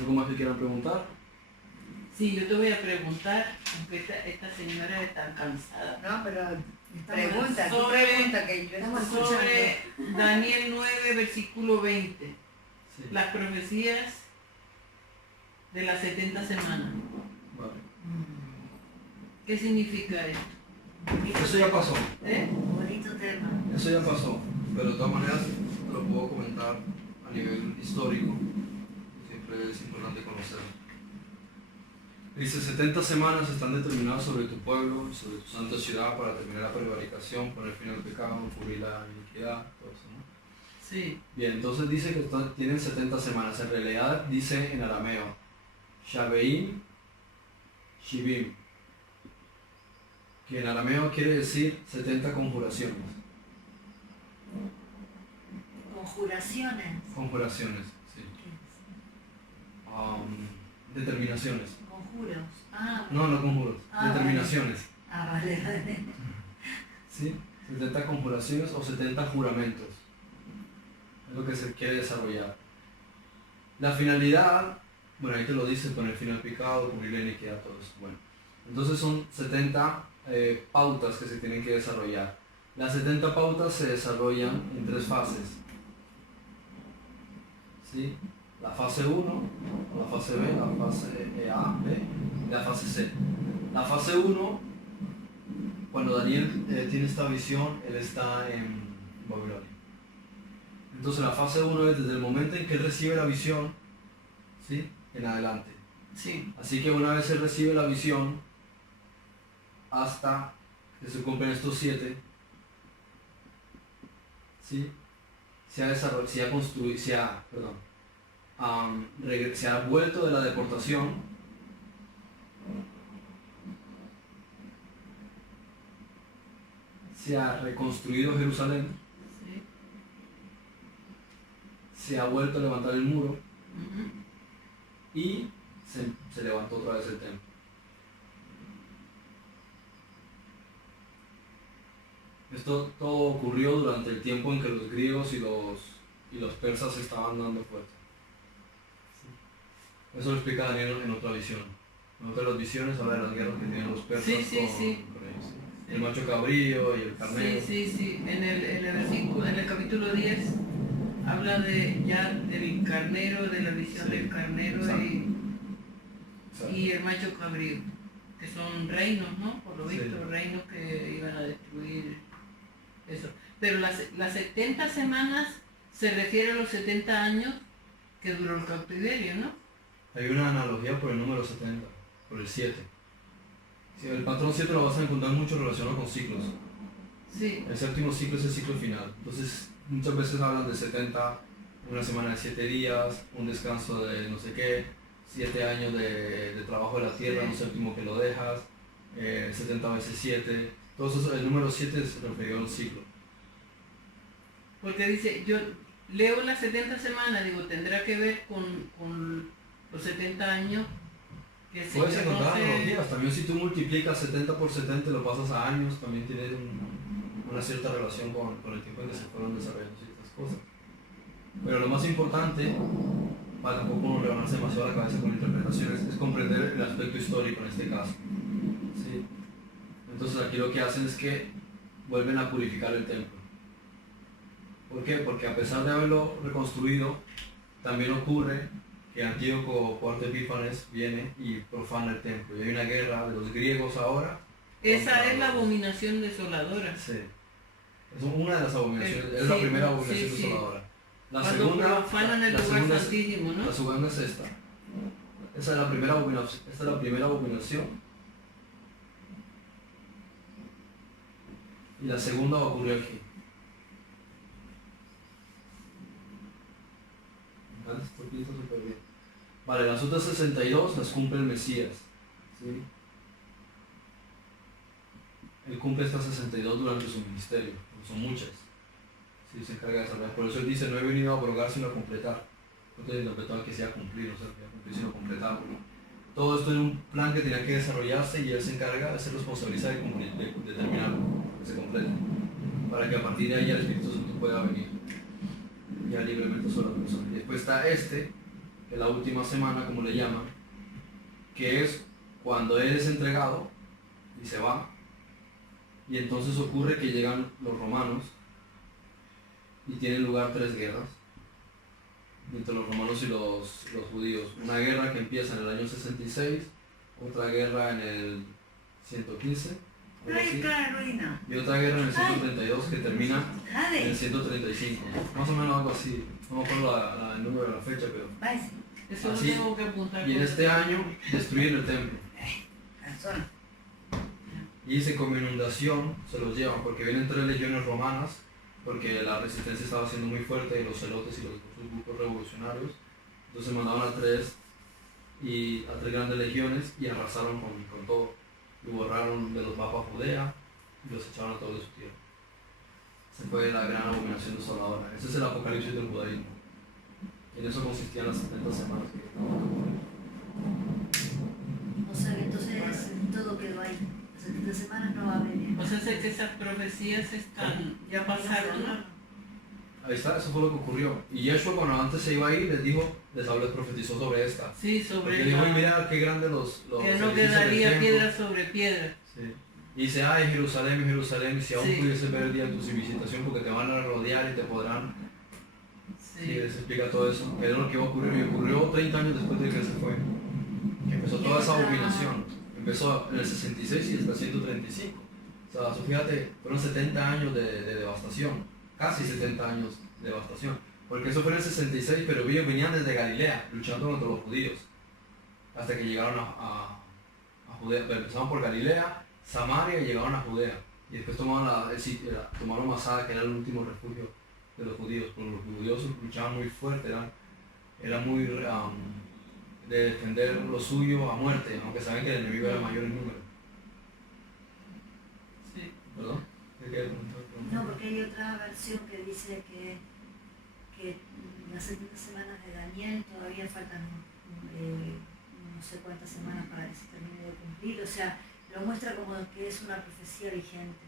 ¿Algo más que quieran preguntar? Sí, yo te voy a preguntar, aunque esta señora está cansada. No, pero Pregunta, que yo Estamos sobre Daniel 9, versículo 20. Sí. Las profecías de las 70 semanas. Vale. ¿Qué significa esto? Eso ya pasó. Bonito tema. Eso ya pasó. Pero de todas maneras lo puedo comentar a nivel histórico. Siempre es importante conocerlo. Dice, 70 semanas están determinadas sobre tu pueblo y sobre tu santa ciudad para terminar la prevaricación, poner fin al pecado, encubrir la iniquidad, todo eso, ¿no? Sí. Bien, entonces dice que tienen 70 semanas. En realidad dice en arameo, Shabeim, Shibim, que en arameo quiere decir 70 conjuraciones. Conjuraciones. Conjuraciones, sí. Determinaciones. Conjuros. No conjuros, determinaciones. Vale. ¿Sí? 70 conjuraciones o 70 juramentos. Es lo que se quiere desarrollar. La finalidad, bueno, ahí te lo dice, poner fin al pecado, cubrir la iniquidad, todo eso. Bueno, entonces son 70 pautas que se tienen que desarrollar. Las 70 pautas se desarrollan en 3 fases. ¿Sí? La fase 1, la fase B, la fase A, B, y la fase C. La fase 1, cuando Daniel tiene esta visión, él está en Babilonia. Entonces la fase 1 es desde el momento en que él recibe la visión, ¿sí? En adelante. Sí. Así que una vez él recibe la visión, hasta que se cumplen estos 7, ¿sí? Se ha vuelto de la deportación, se ha reconstruido Jerusalén, Sí. se ha vuelto a levantar el muro Ujú. y se levantó otra vez el templo. Esto todo ocurrió durante el tiempo en que los griegos y los persas se estaban dando fuerte. Eso lo explica Daniel en otra visión. En otra de las visiones habla de las guerras que tienen los persas Sí. con ellos. ¿Sí? El macho cabrío y el carnero. Sí. En el capítulo 10 habla del carnero, de la visión Sí. del carnero Exacto. y el macho cabrío, que son reinos, ¿no? Por lo Sí. visto, reinos que iban a destruir eso. Pero las 70 semanas se refiere a los 70 años que duró el cautiverio, ¿no? Hay una analogía por el número 70, por el 7. Sí, el patrón 7 lo vas a encontrar mucho relacionado con ciclos. Sí. El séptimo ciclo es el ciclo final. Entonces, muchas veces hablan de 70, una semana de 7 días, un descanso de no sé qué, 7 años de trabajo de la tierra, un séptimo que lo dejas, 70 veces 7. Todo eso, el número 7 se referido a un ciclo. Porque dice, yo leo las 70 semanas, digo, tendrá que ver con los 70 años que se Puedes encontrar conoce. analogías. También si tú multiplicas 70 por 70 y lo pasas a años, también tiene una cierta relación con el tiempo en que se fueron desarrollando ciertas cosas. Pero lo más importante, para tampoco uno rebanarse demasiado la cabeza con interpretaciones, es comprender el aspecto histórico en este caso. ¿Sí? Entonces aquí lo que hacen es que vuelven a purificar el templo. ¿Por qué? Porque a pesar de haberlo reconstruido, también ocurre que Antíoco IV Epífanes viene y profana el templo. Y hay una guerra de los griegos ahora. Esa es la abominación desoladora. Sí. Es una de las abominaciones, es la Sí, primera abominación sí. desoladora. La Cuando segunda, profanan el la lugar segunda santísimo, ¿no? la segunda es esta. Esa es la primera abominación. Esta es la primera abominación. Y la segunda ocurrió aquí. ¿Vale? Esto aquí está súper bien. Vale, las otras 62 las cumple el Mesías. ¿Sí? Él cumple estas 62 durante su ministerio, son muchas. Sí, se encarga de salvar. Por eso él dice, no he venido a abrogar sino a completar. No te he interpretado que sea cumplir, o sea, que sea cumplir sino completar. Todo esto en un plan que tenía que desarrollarse y él se encarga, se responsabiliza de terminarlo, que se complete. Para que a partir de ahí ya el Espíritu Santo pueda venir ya libremente sobre la persona. Y después está este, que es la última semana, como le llaman, que es cuando él es entregado y se va, y entonces ocurre que llegan los romanos y tienen lugar 3 guerras entre los romanos y los judíos. Una guerra que empieza en el año 66, otra guerra en el 115, algo Ay, así, Carolina. y otra guerra en el 132 que termina en el Jade. 135. Más o menos algo así. No me acuerdo el número de la fecha, pero... Vais. Eso Así. lo tengo que apuntar. Y en este año destruyen el templo. Razón. Y se como inundación se los llevan porque vienen 3 legiones romanas, porque la resistencia estaba siendo muy fuerte de los celotes y los grupos revolucionarios. Entonces mandaban a 3 grandes legiones y arrasaron con todo. Y borraron de los mapas Judea y los echaron a todos de su tierra. Esa fue la gran abominación desoladora. Ese es el apocalipsis del judaísmo. Y en eso consistían las 70 semanas que estaban ocurriendo. O sea que entonces todo quedó ahí. Las 70 semanas no va a venir. O sea, sé que esas profecías están, ya pasaron, ¿no? Ahí está, eso fue lo que ocurrió. Y Yeshua cuando antes se iba a ir les profetizó sobre esta. Sí, Porque sobre dijo, la- "Uy, mira qué grande los que no edificios del quedaría templo". piedra sobre piedra. Sí. Y dice, ay Jerusalén, si aún Sí. pudieses ver el día de tu visitación porque te van a rodear y te podrán... Sí, Sí. les explica todo eso. Que era lo que iba a ocurrir y ocurrió 30 años después de que se fue. Que empezó toda esa abominación. Empezó en el 66 y hasta 135. O sea, fíjate, fueron 70 años de devastación. Casi 70 años de devastación. Porque eso fue en el 66, pero ellos venían desde Galilea, luchando contra los judíos. Hasta que llegaron a Judea. Empezaron por Galilea, Samaria y llegaron a Judea. Y después tomaron Masada, que era el último refugio de los judíos. Porque los judíos luchaban muy fuerte, era muy de defender lo suyo a muerte, aunque saben que el enemigo era mayor en número. Sí. ¿Perdón? ¿Qué quieres preguntar? No, porque hay otra versión que dice que las 70 semanas de Daniel todavía faltan no sé cuántas semanas para que se termine de cumplir. O sea, lo muestra como que es una profecía vigente.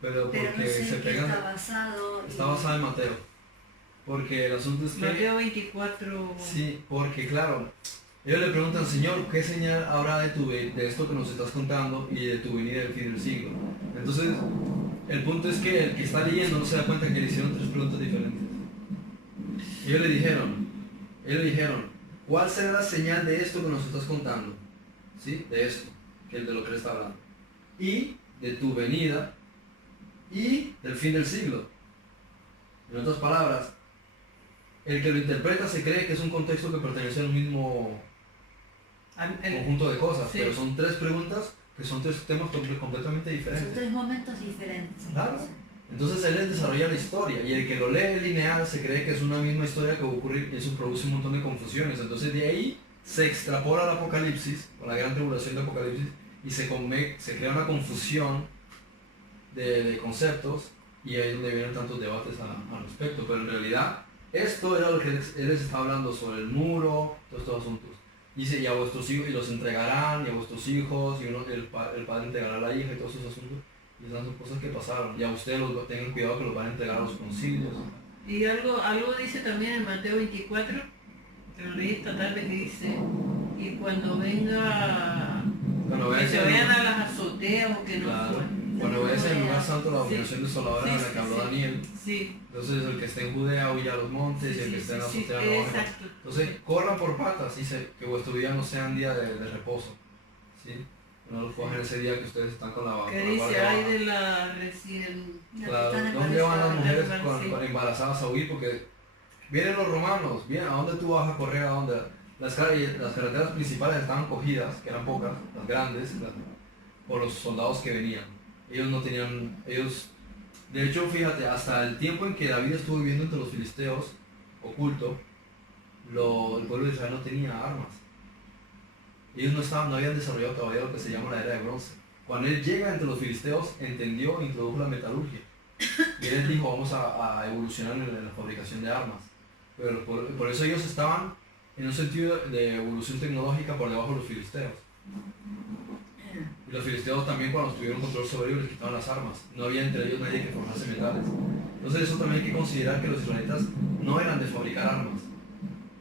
Pero Pero porque no sé se en qué pegan. está basado. Está basada en Mateo. Porque el asunto es que. Mateo 24. Sí, porque claro, ellos le preguntan, Señor, ¿qué señal habrá de esto que nos estás contando y de tu venida del fin del siglo? Entonces, el punto es que el que está leyendo no se da cuenta que le hicieron 3 preguntas diferentes. Ellos le dijeron, ¿cuál será la señal de esto que nos estás contando? ¿Sí? De esto, que es de lo que él está hablando. Y de tu venida y del fin del siglo. En otras palabras, el que lo interpreta se cree que es un contexto que pertenece al mismo conjunto de cosas, Sí. pero son 3 preguntas que son 3 temas completamente Son diferentes. 3 momentos diferentes. Claro. Entonces él les desarrolla la historia y el que lo lee lineal se cree que es una misma historia que va a ocurrir y eso produce un montón de confusiones. Entonces de ahí se extrapola el Apocalipsis, con la gran tribulación de Apocalipsis, y se crea una confusión de conceptos y ahí es donde vienen tantos debates al respecto. Pero en realidad esto era lo que él les estaba hablando sobre el muro, todos estos asuntos. Dice, y a vuestros hijos, y los entregarán, y a vuestros hijos, y el padre entregará a la hija y todos esos asuntos. Y esas son cosas que pasaron. Y a ustedes tengan cuidado que los van a entregar a los concilios. Y algo dice también en Mateo 24, que lo leí esta tarde, que dice, y cuando venga, Cuando que se veas vayan a las azoteas o que no claro, fueron. cuando veas en el lugar santo la Sí. abominación desoladora Sí, de la sí, que habló sí. Daniel, Sí, entonces el que esté en Judea huya a los montes y el que esté en la sí, azotea no baje. exacto. Entonces, corran por patas, dice, que vuestro día no sea un día de reposo. ¿Sí? No lo cojan ese día que ustedes están con la Que con la dice, guardia ay baja. de la recién... Claro, Están ¿dónde van las embarazadas, mujeres sí. con embarazadas a huir? Porque vienen los romanos, bien, ¿a dónde tú vas a correr? ¿A dónde? Las carreteras principales estaban cogidas, que eran pocas, las grandes, por los soldados que venían. Ellos no tenían, de hecho, fíjate, hasta el tiempo en que David estuvo viviendo entre los filisteos, oculto, el pueblo de Israel no tenía armas. Ellos no habían desarrollado todavía lo que se llama la era de bronce. Cuando él llega entre los filisteos, entendió e introdujo la metalurgia. Y él dijo, vamos a evolucionar en la fabricación de armas. Pero por eso ellos estaban en un sentido de evolución tecnológica por debajo de los filisteos. Y los filisteos también cuando tuvieron control sobre ellos les quitaban las armas. No había entre ellos nadie que forjase metales. Entonces eso también hay que considerar que los israelitas no eran de fabricar armas.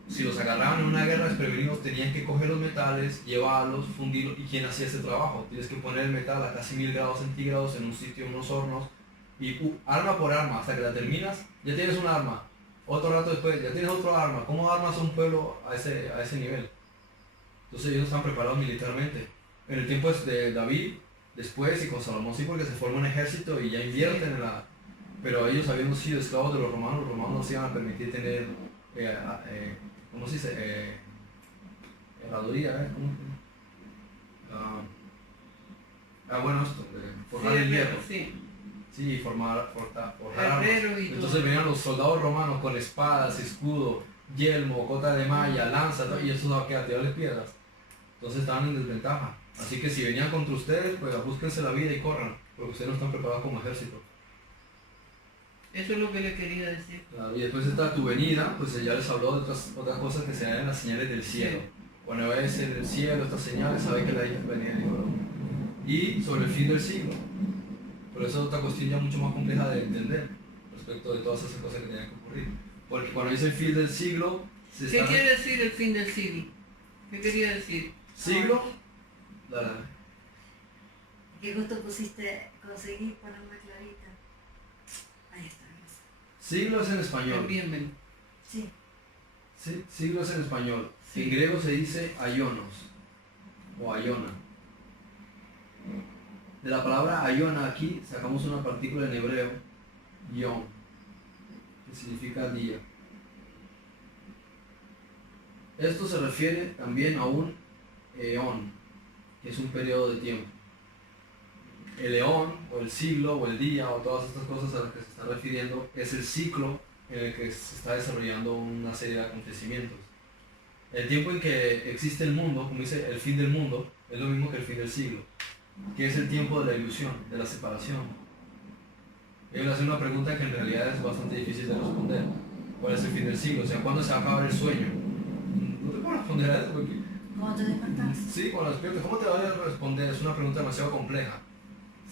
si los agarraban en una guerra desprevenidos, tenían que coger los metales, llevarlos, fundirlos. ¿Y quién hacía ese trabajo? Tienes que poner el metal a casi 1000 grados centígrados en un sitio, en unos hornos, y arma por arma, hasta que la terminas, ya tienes un arma. Otro rato después, ya tienes otro arma. ¿Cómo armas a un pueblo a ese nivel? Entonces ellos no están preparados militarmente. En el tiempo de David, después, y con Salomón sí, porque se forma un ejército y ya invierten en la... Pero ellos habiendo sido esclavos de los romanos no se iban a permitir tener, ¿cómo se dice? Herraduría, ¿cómo? Bueno, esto, forjar el hierro. Sí. Sí, forjar armas. Y Entonces todo. venían los soldados romanos con espadas, escudo, yelmo, cota de malla, lanza, y eso no queda tirarles piedras. Entonces estaban en desventaja. Así que si venían contra ustedes, pues búsquense la vida y corran, porque ustedes no están preparados como ejército. Eso es lo que le quería decir. Claro, y después está tu venida, pues ya les habló de otras cosas que se dan en las señales del cielo. Cuando ves en el cielo estas señales, sabe que la hija venía de Dios. Y sobre el fin del siglo. Pero eso es otra cuestión ya mucho más compleja de entender respecto de todas esas cosas que tenían que ocurrir. Porque cuando dice el fin del siglo, ¿Qué quiere decir el fin del siglo? ¿Qué quería decir? ¿Siglo? Dale. ¿Qué gusto pusiste conseguir ponerme clarita? Ahí está, gracias. Siglo es en español. Bien. Sí. Sí, siglo es en español. Sí. En griego se dice aionos o aiona. De la palabra aiona aquí sacamos una partícula en hebreo, ion, que significa día. Esto se refiere también a un eón, que es un periodo de tiempo. El eón, o el siglo, o el día, o todas estas cosas a las que se está refiriendo, es el ciclo en el que se está desarrollando una serie de acontecimientos. El tiempo en que existe el mundo, como dice el fin del mundo, es lo mismo que el fin del siglo, que es el tiempo de la ilusión, de la separación. Ellos hacen una pregunta que en realidad es bastante difícil de responder. ¿Cuál es el fin del siglo? O sea, ¿cuándo se va a acabar el sueño? No te puedo responder a eso porque... ¿Cómo te despertas? Sí, cuando despiertas, ¿cómo te vas a responder? Es una pregunta demasiado compleja.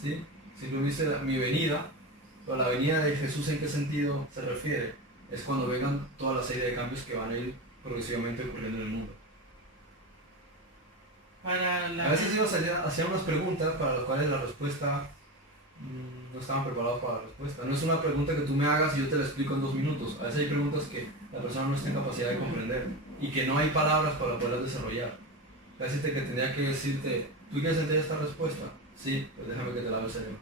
¿Sí? Siempre viste mi venida, pero la venida de Jesús, ¿en qué sentido se refiere? Es cuando vengan toda la serie de cambios que van a ir progresivamente ocurriendo en el mundo. A veces ellos hacían unas preguntas para las cuales la respuesta no estaban preparados para la respuesta. No es una pregunta que tú me hagas y yo te la explico en 2 minutos. A veces hay preguntas que la persona no está en capacidad de comprender y que no hay palabras para poderlas desarrollar. Casi que tendría que decirte, ¿tú quieres entender esta respuesta? Sí, pues déjame que te lave el cerebro.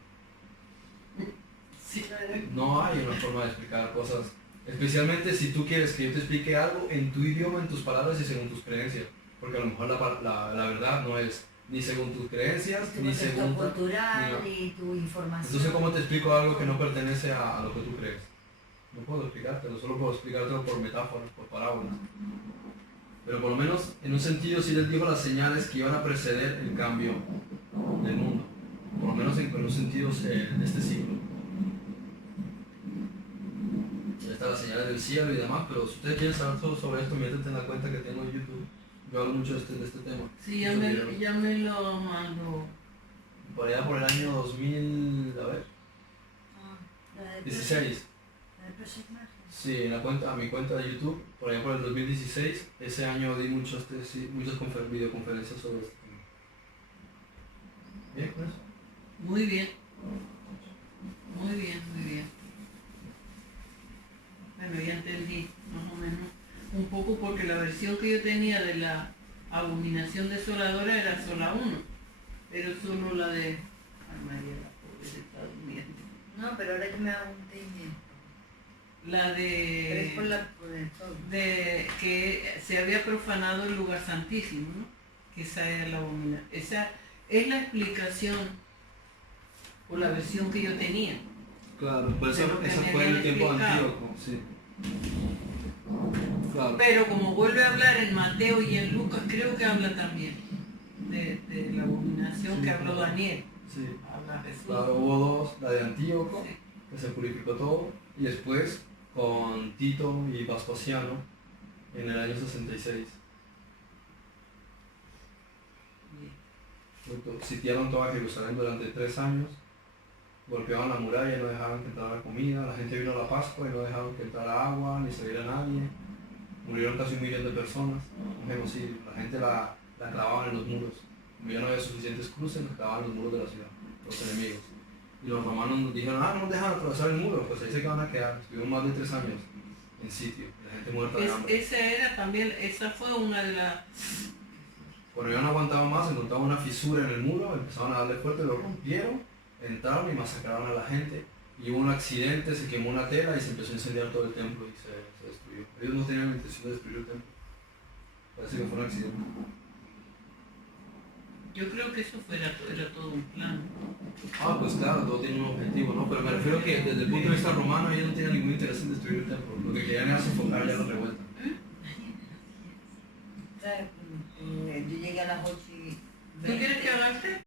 Sí. No hay una forma de explicar cosas, especialmente si tú quieres que yo te explique algo en tu idioma, en tus palabras y según tus creencias. Porque a lo mejor la verdad no es ni según tus creencias, Tu ni contexto según... cultural y tu información. Entonces, ¿cómo te explico algo que no pertenece a lo que tú crees? No puedo explicártelo, solo puedo explicártelo por metáforas, por parábolas. Pero por lo menos, en un sentido, sí les dijo las señales que iban a preceder el cambio del mundo. Por lo menos en un sentido de este siglo. Ya están las señales del cielo y demás, pero si ustedes quieren saber todo sobre esto, métanse en la cuenta que tengo en YouTube. Yo hablo mucho de este tema. Sí, ya me lo mando. Por allá por el año 2000, a ver, La de 16. La de Project Margin. Sí, en mi cuenta de YouTube, por allá por el 2016, ese año di muchas videoconferencias sobre este tema. ¿Bien con eso? Muy bien. Bueno, ya entendí, más o menos. Un poco porque la versión que yo tenía de la abominación desoladora era sola 1, pero solo la de... Ay, María, la pobre se está durmiendo. No, pero ahora yo me hago un entendimiento. La Pero es por el todo. de que se había profanado el lugar santísimo, ¿no? Que esa era la abominación. Esa es la explicación o la versión que yo tenía. Claro, pues De lo que esa me fue el habían tiempo explicado. antiguo, sí. Claro. Pero como vuelve a hablar en Mateo y en Lucas, creo que habla también de la abominación Sí, que habló claro. Daniel. Sí. Habla Jesús. Claro, hubo 2, la de Antíoco, Sí. que se purificó todo, y después con Tito y Vespasiano en el año 66. Sitiaron toda Jerusalén durante 3 años, golpeaban la muralla y no dejaban que entrara comida, la gente vino a la Pascua y no dejaban que entrara agua, ni saliera nadie. murieron casi 1 millón de personas, un genocidio. La gente la clavaban en los muros. Como ya no había suficientes cruces, la clavaban en los muros de la ciudad, los enemigos. Y los romanos nos dijeron, no nos dejan atravesar el muro, pues ahí se van a quedar. Estuvieron más de 3 años en sitio, la gente muerta de hambre. Esa fue una de las... Cuando ya no aguantaban más, encontraban una fisura en el muro, empezaron a darle fuerte, lo rompieron, entraron y masacraron a la gente. Y hubo un accidente, se quemó una tela y se empezó a incendiar todo el templo y se destruyó. Ellos no tenían la intención de destruir el templo. Parece que fue un accidente. Yo creo que eso era todo un plan. Pues claro, todo tiene un objetivo, ¿no? Pero me refiero que desde el punto de vista romano ellos no tenían ningún interés en destruir el templo. Lo que querían era sofocar ya la revuelta.